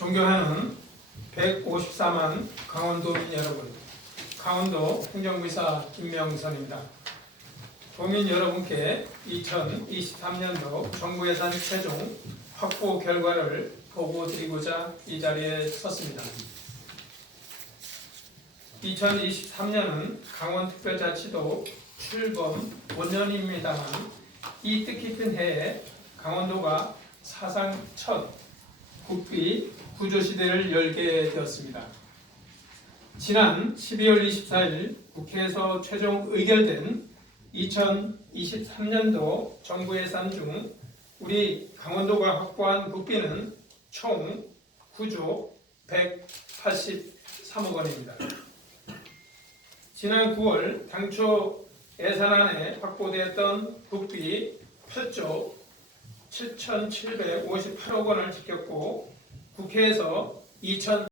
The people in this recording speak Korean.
존경하는 154만 강원도민 여러분, 강원도 행정부이사 김명선입니다. 도민 여러분께 2023년도 정부 예산 최종 확보 결과를 보고 드리고자 이 자리에 섰습니다. 2023년은 강원특별자치도 출범 5년입니다만 이 뜻깊은 해에 강원도가 사상 첫 국비 구조시대를 열게 되었습니다. 지난 12월 24일 국회에서 최종 의결된 2023년도 정부 예산 중 우리 강원도가 확보한 국비는 총 9조 183억 원입니다. 지난 9월 당초 예산안에 확보되었던 국비 8조 7,758억 원을 지켰고 국회에서 2천